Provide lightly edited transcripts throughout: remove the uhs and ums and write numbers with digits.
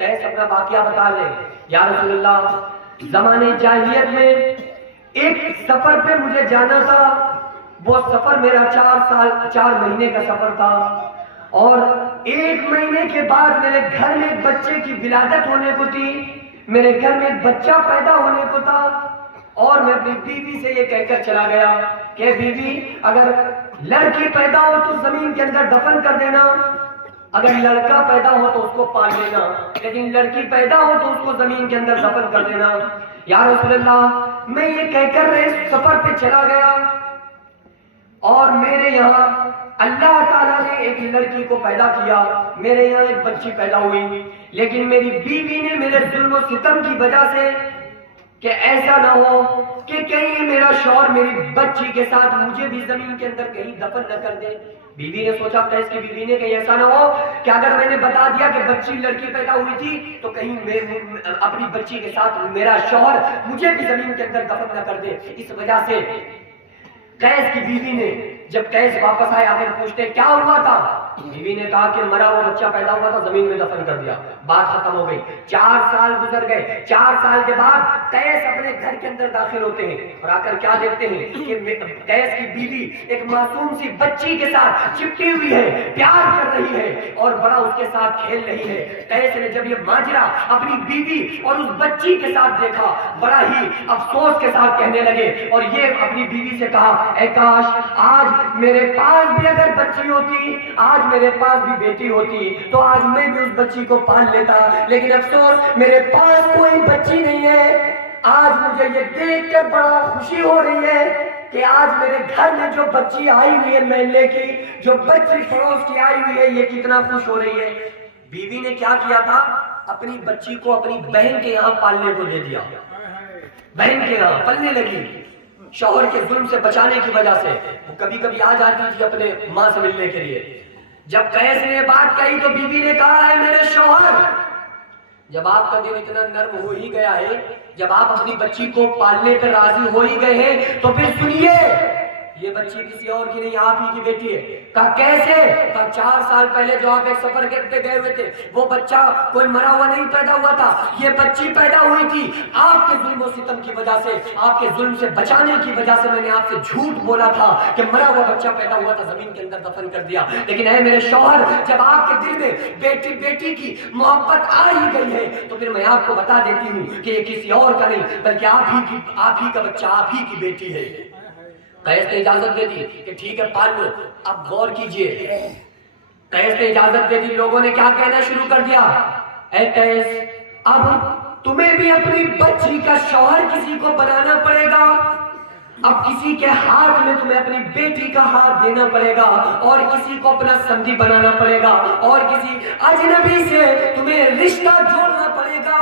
قیس اپنا واقعہ بتا رہے ہیں، یا رسول اللہ زمانے جاہلیت میں ایک سفر پہ مجھے جانا تھا، وہ سفر میرا 4 مہینے کا سفر تھا، اور 1 مہینے کے بعد میرے گھر میں ایک بچے کی ولادت ہونے کو تھی، میرے گھر میں ایک بچہ پیدا ہونے کو تھا، اور میں اپنی بیوی سے یہ کہہ کر چلا گیا کہ بیوی اگر لڑکی پیدا ہو تو زمین کے اندر دفن کر دینا، اگر لڑکا پیدا ہو تو اس کو پال لینا، لیکن لڑکی پیدا ہو تو اس کو زمین کے اندر دفن کر دینا۔ یا رسول اللہ میں یہ کہہ کر سفر پہ چلا گیا، اور میرے یہاں اللہ تعالیٰ نے ایک لڑکی کو پیدا کیا، میرے یہاں ایک بچی پیدا ہوئی، لیکن میری بیوی نے میرے ظلم و ستم کی وجہ سے کہ ایسا نہ ہو کہ کہیں میرا شوہر میری بچی کے ساتھ مجھے بھی زمین کے اندر کہیں دفن نہ کر دے، بیوی نے سوچا، قیس کی بیوی نے، کہ ایسا نہ ہو کہ اگر میں نے بتا دیا کہ بچی لڑکی پیدا ہوئی تھی تو کہیں اپنی بچی کے ساتھ میرا شوہر مجھے بھی زمین کے اندر دفن نہ کر دے۔ اس وجہ سے قیس کی بیوی نے جب قیس واپس آئے آخر پوچھتے کیا ہوا تھا، بیوی نے کہا کہ مرا وہ بچہ پیدا ہوا تھا، زمین میں دفن کر دیا، بات ختم ہو گئی۔ 4 سال گزر گئے، 4 سال کے بعد قیس اپنے گھر کے اندر داخل ہوتے ہیں، اور آ کر کیا دیکھتے ہیں کہ قیس کی بیوی ایک معصوم سی بچی کے ساتھ چپٹی ہوئی ہے، پیار کر رہی ہے اور بڑا اس کے ساتھ کھیل رہی ہے۔ قیس نے جب یہ ماجرا اپنی بیوی اور اس بچی کے ساتھ دیکھا، بڑا ہی افسوس کے ساتھ کہنے لگے، اور یہ اپنی بیوی سے کہا، اے کاش آج میرے پاس بھی اگر بچی ہوتی، آج میرے پاس بھی بیٹی ہوتی تو آج میں بھی اس بچی کو پال لیتا، لیکن افسوس میرے پاس کوئی بچی نہیں ہے۔ آج مجھے یہ دیکھ کر بڑا خوشی ہو رہی ہے کہ آج میرے گھر میں جو بچی آئی ہوئی ہے محلے کی، جو بچی پڑوس کی آئی ہوئی ہے، یہ کتنا خوش ہو رہی ہے۔ بیوی نے کیا کیا تھا، اپنی بچی کو اپنی بہن کے یہاں پالنے کو دے دیا، بہن کے یہاں پلنے لگی، شوہر کے ظلم سے بچانے کی وجہ سے۔ وہ کبھی کبھی آ جاتی تھی اپنے ماں سے ملنے کے لیے۔ جب قیس نے یہ بات کہی تو بیوی نے کہا، ہے میرے شوہر، جب آپ کا دل اتنا نرم ہو ہی گیا ہے، جب آپ اپنی بچی کو پالنے پر راضی ہو ہی گئے ہیں تو پھر سنیے، یہ بچی کسی اور کی نہیں، آپ ہی کی بیٹی ہے۔ کہا کیسے؟ کہا 4 سال پہلے جو آپ ایک سفر پہ گئے ہوئے تھے، وہ بچہ کوئی مرا ہوا نہیں پیدا ہوا تھا، یہ بچی پیدا ہوئی تھی آپ کے ظلم و ستم کی وجہ سے، آپ کے ظلم سے بچانے کی وجہ سے میں نے آپ سے جھوٹ بولا تھا کہ مرا ہوا بچہ پیدا ہوا تھا، زمین کے اندر دفن کر دیا، لیکن اے میرے شوہر جب آپ کے دل میں بیٹی کی محبت آ ہی گئی ہے تو پھر میں آپ کو بتا دیتی ہوں کہ یہ کسی اور کا نہیں بلکہ آپ ہی کا بچہ، آپ ہی کی بیٹی ہے۔ قیس نے اجازت دے دی کہ ٹھیک ہے پال لو۔ اب غور کیجئے، قیس نے اجازت دے دی، لوگوں نے کیا کہنا شروع کر دیا، اے قیس اب تمہیں بھی اپنی بچی کا شوہر کسی کو بنانا پڑے گا، اب کسی کے ہاتھ میں تمہیں اپنی بیٹی کا ہاتھ دینا پڑے گا، اور کسی کو اپنا سنگی بنانا پڑے گا، اور کسی اجنبی سے تمہیں رشتہ جوڑنا پڑے گا۔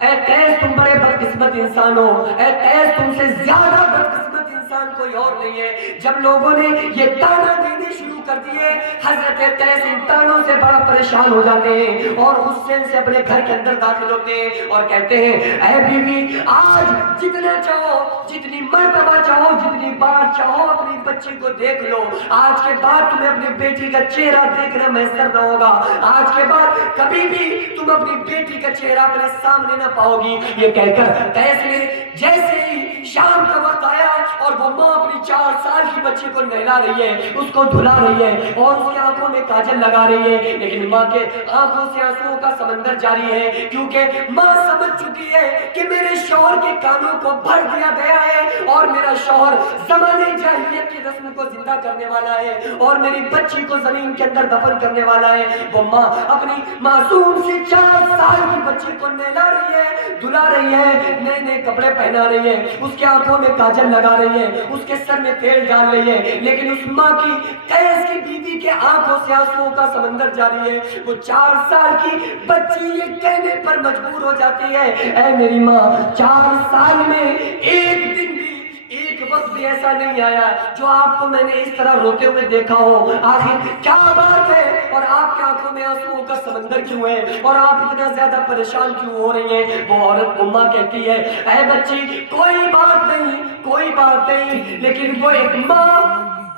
اے قیس تم بڑے بدقسمت انسان ہو، اے قیس تم سے زیادہ بدقسمت انسان کوئی اور نہیں ہے۔ جب لوگوں نے یہ تانا دینے شروع کر دیے، حضرت قیس ان تانوں سے بڑا پریشان ہو جاتے ہیں اور غصے سے اپنے گھر کے اندر داخل ہوتے ہیں اور کہتے ہیں، اے بیوی آج جتنا چاہو، جتنی مرتبہ چاہو، جتنی بار چاہو اپنی بچی کو دیکھ لو، آج کے بعد تمہیں اپنی بیٹی کا چہرہ دیکھنا میسر نہ ہوگا، آج کے بعد کبھی بھی تم اپنی بیٹی کا چہرہ اپنے سامنے نہ پاؤ گی۔ یہ کہہ کر قیس نے جیسے ہی شام کا وقت آیا اور وہ ماں اپنی 4 سال کی بچی کو نہلا رہی ہے، اس کو دھلا رہی ہے اور اس کی آنکھوں میں کاجل لگا رہی ہے، لیکن ماں کے آنکھوں سے آنسوؤں کا سمندر جاری ہے، کیونکہ ماں سمجھ چکی ہے کہ میرے شوہر کے کانوں کو بھر دیا گیا ہے اور میرا شوہر زمانے جاہلیت کی رسم کو زندہ کرنے والا ہے اور میری بچی کو زمین کے اندر دفن کرنے والا ہے۔ وہ ماں اپنی معصوم سی 4 سال کی بچی کو نہلا رہی ہے، دھلا رہی ہے، نئے نئے کپڑے پہنا رہی ہے، اس کے آنکھوں میں کاجل لگا رہی ہے، اس کے سر میں تیل ڈال رہی ہے، لیکن اس ماں کی، قیس کی بیوی کے آنکھوں سے آنسوؤں کا سمندر جاری ہے۔ وہ 4 سال کی بچی یہ کہنے پر مجبور ہو جاتی ہے، اے میری ماں 4 سال میں ایک دن بھی، ایک وقت بھی ایسا نہیں آیا جو آپ کو میں نے اس طرح روتے ہوئے دیکھا ہو، آخر کیا بات ہے اور آپ کے آنکھوں میں آنسوؤں کا سمندر کیوں ہے اور آپ اتنا زیادہ پریشان کیوں ہو رہی ہیں؟ وہ عورت ماں کہتی ہے، اے بچی کوئی بات نہیں، کوئی بات نہیں، لیکن وہ ایک ماں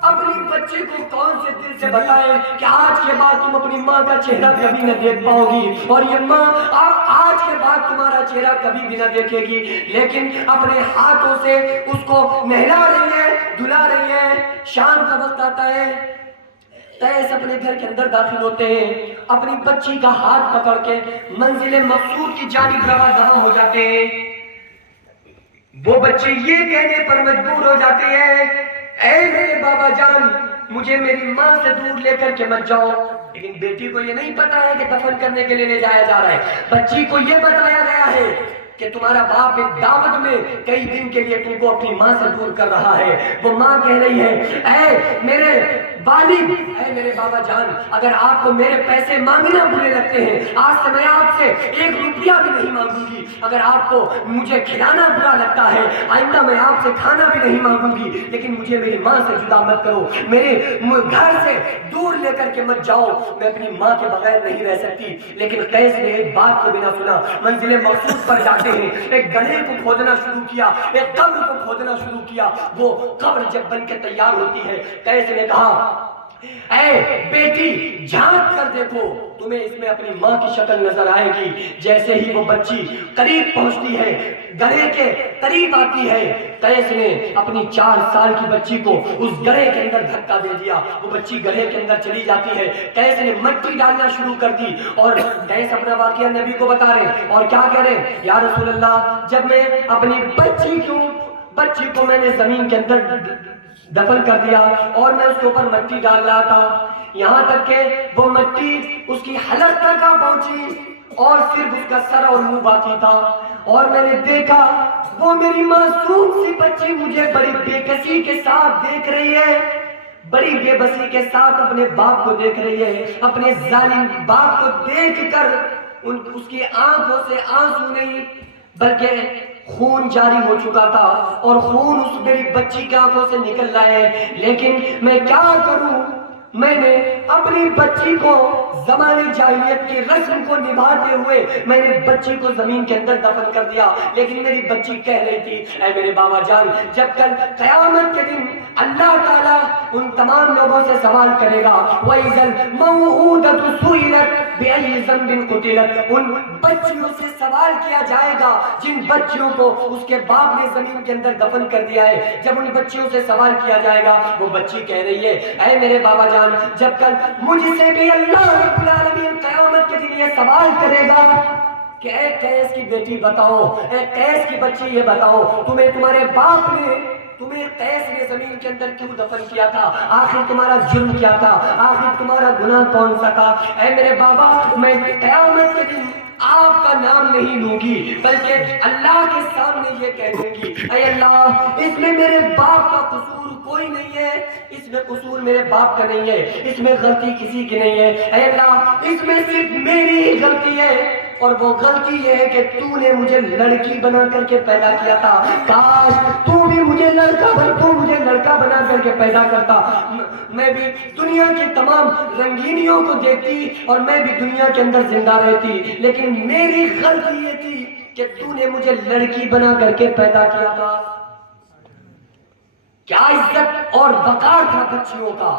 اپنی بچے کو کون سے دل سے بتائیں کہ آج کے بعد تم اپنی ماں کا چہرہ کبھی نہ دیکھ پاؤ گی، اور یہ ماں آج کے بعد تمہارا چہرہ کبھی بھی نہ دیکھے گی، لیکن اپنے ہاتھوں سے اس کو نہلا رہی ہے، دھلا رہی ہے۔ شام کا وقت آتا ہے، قیس اپنے گھر کے اندر داخل ہوتے ہیں، اپنی بچی کا ہاتھ پکڑ کے منزل مقصود کی جانب رواں ہو جاتے ہیں۔ وہ بچے یہ کہنے پر مجبور ہو جاتے ہیں، اے میرے بابا جان، مجھے میری ماں سے دور لے کر کے مت جاؤ۔ لیکن بیٹی کو یہ نہیں پتا ہے کہ دفن کرنے کے لیے لے جایا جا رہا ہے۔ بچی کو یہ بتایا گیا ہے کہ تمہارا باپ ایک دعوت میں کئی دن کے لیے تم کو اپنی ماں سے دور کر رہا ہے۔ وہ ماں کہہ رہی ہے، اے میرے والد، اے میرے بابا جان، اگر آپ کو میرے پیسے مانگنا برے لگتے ہیں، آج سے میں آپ سے 1 روپیہ بھی نہیں مانگوں گی۔ اگر آپ کو مجھے کھلانا برا لگتا ہے، آئندہ میں آپ سے کھانا بھی نہیں مانگوں گی، لیکن مجھے میری ماں سے جدا مت کرو، میرے گھر سے دور لے کر کے مت جاؤ، میں اپنی ماں کے بغیر نہیں رہ سکتی۔ لیکن قیس نے ایک بات کو بنا سنا منزل مقصود پر جاتے ہیں، ایک گڑھے کو کھودنا شروع کیا، ایک قبر کو کھودنا شروع کیا۔ وہ قبر جب بن کے تیار ہوتی ہے، قیس نے کہا، اے بیٹی جھانک کر دیکھو، تمہیں اس میں اپنی ماں کی شکل نظر آئے گی۔ جیسے ہی وہ بچی قریب پہنچتی ہے، گڑھے کے قریب آتی ہے، قیس نے اپنی 4 سال کی بچی کو اس گڑھے کے اندر دھکا دے دیا، وہ بچی گڑھے کے اندر چلی جاتی ہے۔ قیس نے مٹی ڈالنا شروع کر دی، اور قیس اپنا واقعہ نبی کو بتا رہے ہیں، اور کیا کہہ رہے ہیں، یا رسول اللہ، جب میں اپنی بچی کو میں نے زمین کے اندر دفن کر دیا، اور میں اس کے اوپر مٹی ڈال رہا تھا، یہاں تک کہ وہ مٹی اس کی حلق تک آ پہنچی، اور صرف اس کا سر اور منہ باقی تھا، اور میں نے دیکھا وہ میری معصوم سی بچی مجھے بڑی بے کسی کے ساتھ دیکھ رہی ہے، بڑی بے بسی کے ساتھ اپنے باپ کو دیکھ رہی ہے۔ اپنے ظالم باپ کو دیکھ کر اس کی آنکھوں سے آنسو نہیں بلکہ خون جاری ہو چکا تھا، اور خون اس میری بچی کی آنکھوں سے نکل رہا ہے۔ لیکن میں کیا کروں، میں نے اپنی بچی کو زمانے جاہلیت کی رسم کو نبھاتے ہوئے میں نے بچی کو زمین کے اندر دفن کر دیا۔ لیکن میری بچی کہہ رہی تھی، اے میرے بابا جان، جب کل قیامت کے دن اللہ تعالیٰ ان تمام لوگوں سے سوال کرے گا، وَإِذَا الْمَوْءُودَةُ سُئِلَتْ بِأَيِّ ذَنبٍ قُتِلَتْ، ان بچیوں سے سوال کیا جائے گا جن بچیوں کو اس کے باپ نے زمین کے اندر دفن کر دیا ہے۔ جب ان بچیوں سے سوال کیا جائے گا، وہ بچی کہہ رہی ہے، اے میرے بابا جان، جب کل مجھ سے بھی اللہ رب العالمین قیامت کے دن یہ سوال کرے گا کہ اے قیس کی بیٹی بتاؤ، اے قیس کی بچی یہ بتاؤ، تمہارے باپ نے تمہیں قیس نے زمین کے اندر کیوں دفن کیا تھا؟ آخر تمہارا جرم کیا تھا؟ آخر تمہارا گناہ کون سا تھا؟ اے میرے بابا، میں قیامت کے دن آپ کا نام نہیں لوں گی، بلکہ اللہ کے سامنے یہ کہہ دوں گی، اے اللہ، اس میں میرے باپ کا قصور کوئی نہیں ہے، اس میں قصور میرے باپ کا نہیں ہے، اس میں غلطی کسی کی نہیں ہے، اے اللہ، اس میں صرف میری ہی غلطی ہے، اور وہ غلطی یہ ہے کہ تو نے مجھے لڑکی بنا کر کے پیدا کیا تھا، کاش تو بھی مجھے لڑکا بنا کر کے پیدا کرتا، میں بھی دنیا کی تمام رنگینیوں کو دیکھتی اور میں بھی دنیا کے اندر زندہ رہتی، لیکن میری غلطی یہ تھی کہ تو نے مجھے لڑکی بنا کر کے پیدا کیا تھا۔ کیا عزت اور وقار تھا بچیوں کا،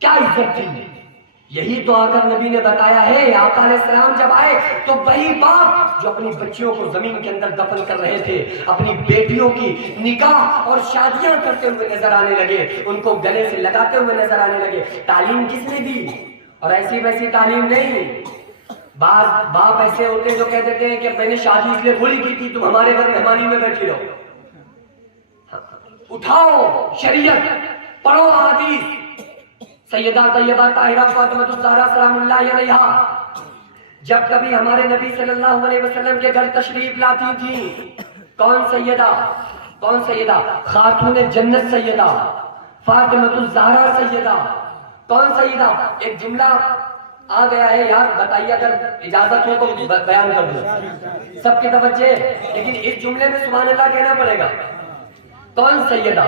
کیا عزت تھی۔ یہی تو آ کر نبی نے بتایا ہے، آقا علیہ السلام جب آئے تو وہی باپ جو اپنی بچیوں کو زمین کے اندر دفن کر رہے تھے، اپنی بیٹیوں کی نکاح اور شادیاں کرتے ہوئے نظر آنے لگے، ان کو گلے سے لگاتے ہوئے نظر آنے لگے۔ تعلیم کس نے دی؟ اور ایسی ویسی تعلیم نہیں۔ بعض باپ ایسے ہوتے ہیں جو کہہ دیتے ہیں کہ میں نے شادی اس لیے تھوڑی کی تھی، تم ہمارے گھر مہمانی میں بیٹھی رہو۔ اٹھاؤ شریعت، پڑھو حدیث۔ سیدہ طیبہ طاہرہ فاطمہ الزہرا سلام اللہ علیہا جب کبھی ہمارے نبی صلی اللہ علیہ وسلم کے گھر تشریف لاتی تھی، کون سیدہ؟ خاتون جنت سیدہ فاطمہ الزہرا سیدہ۔ کون سیدہ؟ ایک جملہ آ گیا ہے یار، بتائیے اگر اجازت ہو تو بیان کر دوں، سب کی توجہ، لیکن اس جملے میں سبحان اللہ کہنا پڑے گا۔ کون سیدہ؟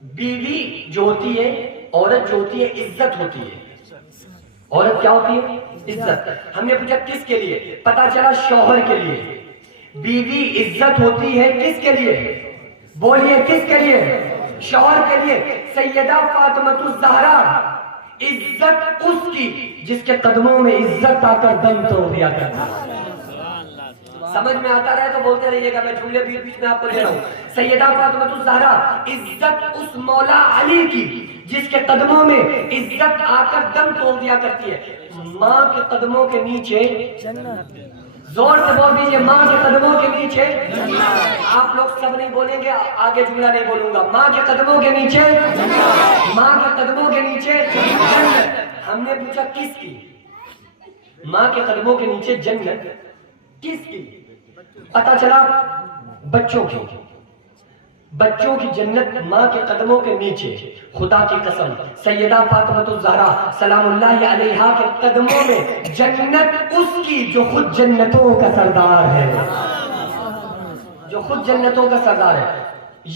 بیوی جو ہوتی ہے، عورت جو ہوتی ہے، عزت ہوتی ہے۔ عورت کیا ہوتی ہے؟ عزت۔ ہم نے پوچھا کس کے لیے؟ پتا چلا شوہر کے لیے۔ بیوی عزت ہوتی ہے کس کے لیے؟ بولیے کس کے لیے؟ شوہر کے لیے سیدہ فاطمہ الزہرا عزت اس کی جس کے قدموں میں عزت آ کر دم توڑ دیا کرتا. سمجھ میں آتا رہے تو بولتے رہیے گا, میں جملے بیچ میں آپ کو دے رہا ہوں. سیدہ فاطمہ الزہرا عزت اس مولا علی کی جس کے قدموں میں عزت آ کر دم توڑ دیا کرتی ہے. ماں کے قدموں کے نیچے جنت. زور سے بول دیجئے, ماں کے قدموں کے نیچے جنت. آپ لوگ سب نہیں بولیں گے, آگے جملہ نہیں بولوں گا. ماں کے قدموں کے نیچے جنت. ماں کے قدموں کے نیچے جنت. ہم نے پوچھا کس کی؟ ماں کے قدموں کے نیچے جنت کس کی؟ پتا چلا بچوں کی. بچوں کی جنت ماں کے قدموں کے نیچے. خدا کی قسم سیدہ فاطمہ الزہرا سلام اللہ علیہا کے قدموں میں جنت اس کی جو خود جنتوں کا سردار ہے, جو خود جنتوں کا سردار ہے.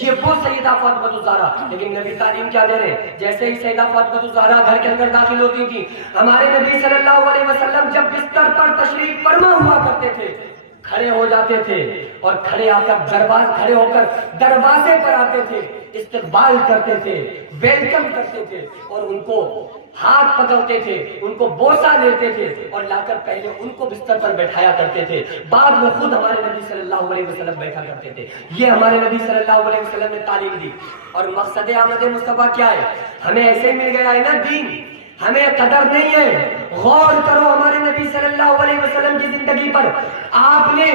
یہ وہ سیدہ فاطمہ الزہرا. لیکن نبی تعلیم کیا دے رہے ہیں؟ جیسے ہی سیدہ فاطمہ الزہرا گھر کے اندر داخل ہوتی تھی, ہمارے نبی صلی اللہ علیہ وسلم جب بستر پر تشریف فرما ہوا کرتے تھے, کھڑے ہو جاتے تھے اور کھڑے ہو کر دروازے پر آتے تھے, استقبال کرتے تھے, ویلکم کرتے تھے اور ان کو ہاتھ پکڑتے تھے, ان کو بوسہ لیتے تھے اور لا کر پہلے ان کو بستر پر بیٹھایا کرتے تھے, بعد میں خود ہمارے نبی صلی اللہ علیہ وسلم بیٹھا کرتے تھے. یہ ہمارے نبی صلی اللہ علیہ وسلم نے تعلیم دی. اور مقصد آمد مصطفیٰ کیا ہے؟ ہمیں ایسے ہی مل گیا ہے نا دین, ہمیں قدر نہیں ہے. غور کرو ہمارے نبی صلی اللہ علیہ وسلم کی زندگی پر. آپ نے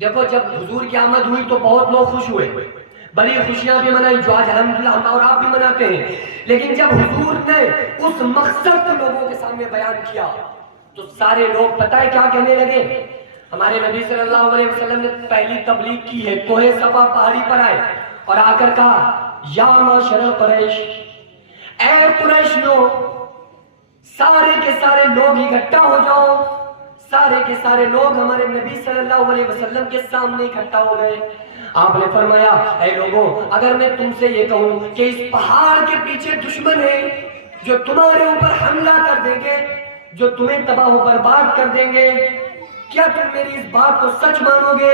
دیکھو جب حضور کی آمد ہوئی تو بہت لوگ خوش ہوئے, بڑی خوشیاں بھی منائی جو آج الحمدللہ ہم اور آپ بھی مناتے ہیں. لیکن جب حضور نے اس مقصد کو لوگوں کے سامنے بیان کیا تو سارے لوگ پتہ ہے کیا کہنے لگے؟ ہمارے نبی صلی اللہ علیہ وسلم نے پہلی تبلیغ کی ہے, کوہ صفا پہاڑی پر آئے اور آ کر کہا یا معاشر قریش, اے قریش لوگ, سارے کے سارے لوگ اکٹھا ہو جاؤ. سارے کے سارے لوگ ہمارے نبی صلی اللہ علیہ وسلم کے سامنے اکٹھا ہو گئے. آپ نے فرمایا اے لوگوں, اگر میں تم سے یہ کہوں کہ اس پہاڑ کے پیچھے دشمن ہے جو تمہارے اوپر حملہ کر دیں گے, جو تمہیں تباہ و برباد کر دیں گے, کیا تم میری اس بات کو سچ مانو گے؟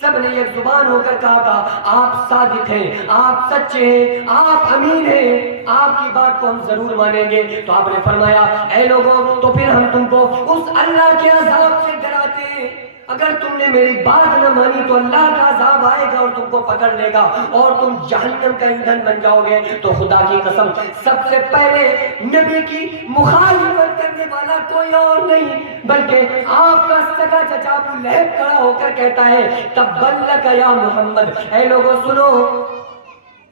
سب نے ایک زبان ہو کر کہا تھا آپ صادق ہیں, آپ سچے ہیں, آپ امین ہیں, آپ کی بات کو ہم ضرور مانیں گے. تو آپ نے فرمایا اے لوگوں, تو پھر ہم تم کو اس اللہ کے عذاب سے ڈراتے ہیں, اگر تم نے میری بات نہ مانی تو اللہ کا عذاب آئے گا اور تم کو پکڑ لے گا اور تم جہنم کا ایندھن بن جاؤ گے. تو خدا کی قسم سب سے پہلے نبی کی مخالفت کرنے والا کوئی اور نہیں بلکہ آپ کا سگا چچا ابو لہب کھڑا ہو کر کہتا ہے تبت لک یا محمد. اے لوگوں سنو,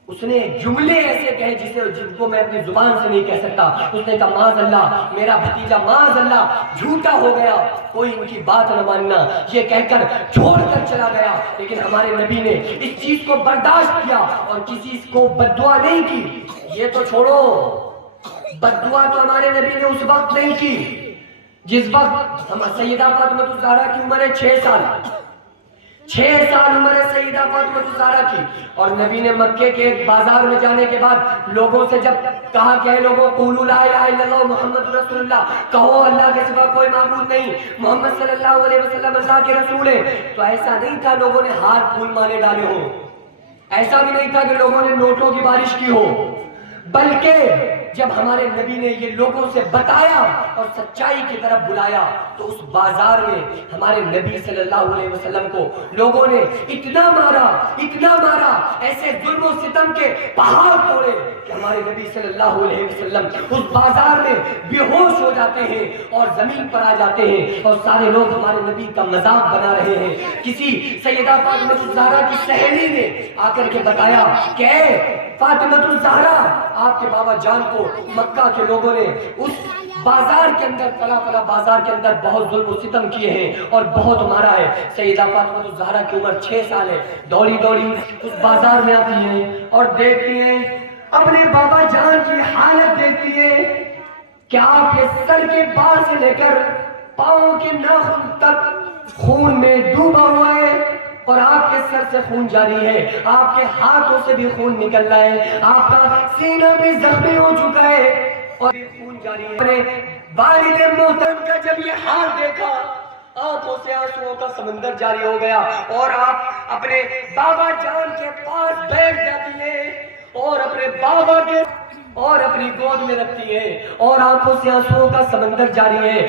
اس نے جملے ایسے کہے جن کو میں اپنی زبان سے نہیں کہہ سکتا. اس نے کہا معاذ اللہ, میرا بھتیجا معاذ اللہ جھوٹا ہو گیا, کوئی ان کی بات نہ ماننا, یہ کہہ کر چھوڑ کر چلا گیا. لیکن ہمارے نبی نے اس چیز کو برداشت کیا اور کسی کو بد دعا نہیں کی. یہ تو چھوڑو, بد دعا تو ہمارے نبی نے اس وقت نہیں کی جس وقت ہم سیدہ فاطمہ الزہرا کی عمر ہے 6 سال. 6 سال عمر ہے سیدہ فاطمہ الزہرا کی, اور نبی نے مکے کے ایک بازار میں جانے کے بعد لوگوں سے جب کہا کہ اے لوگوں قولوا لا الہ الا اللہ محمد رسول اللہ, کہو اللہ کے سوا کوئی معبود نہیں, محمد صلی اللہ علیہ وسلم اللہ کے رسول ہیں, تو ایسا نہیں تھا لوگوں نے ہار پھول مارے ڈالے ہوں, ایسا بھی نہیں تھا کہ لوگوں نے نوٹوں کی بارش کی ہو, بلکہ جب ہمارے نبی نے یہ لوگوں سے بتایا اور سچائی کی طرف بلایا تو اس بازار میں ہمارے نبی صلی اللہ علیہ وسلم کو لوگوں نے اتنا مارا, ایسے ظلم و ستم کے پہاڑ توڑے کہ ہمارے نبی صلی اللہ علیہ وسلم اس بازار میں بے ہوش ہو جاتے ہیں اور زمین پر آ جاتے ہیں, اور سارے لوگ ہمارے نبی کا مذاق بنا رہے ہیں. کسی سیدہ فاطمہ الزہرا کی سہیلی نے آ کر کے بتایا کہ فاطمہ الزہرا, آپ کے بابا جان کو مکہ کے لوگوں نے اس بازار کے اندر فلا بازار کے اندر بہت ظلم و ستم کیے ہیں اور بہت مارا ہے. سیدہ فاطمہ الزہرا کی عمر 6 سال ہے, دوڑی اس بازار میں آتی ہیں اور دیکھتی ہیں اپنے بابا جان کی حالت, دیکھتی ہیں کہ آپ کے سر کے بال سے لے کر پاؤں کے ناخن تک خون میں ڈوبا ہوا ہے اور آپ کے سر سے خون جاری ہے, آپ کے ہاتھوں سے بھی خون نکل رہا ہے, آپ کا سینہ بھی زخمی ہو چکا ہے اور خون جاری ہے. والد محترم کا جب یہ حال دیکھا آنکھوں سے آنسوؤں کا سمندر جاری ہو گیا اور آپ اپنے بابا جان کے پاس بیٹھ جاتی ہیں اور اپنے بابا کے اور اپنی گود میں رکھتی ہے اور آنکھوں سے آنسوؤں کا سمندر جاری ہے.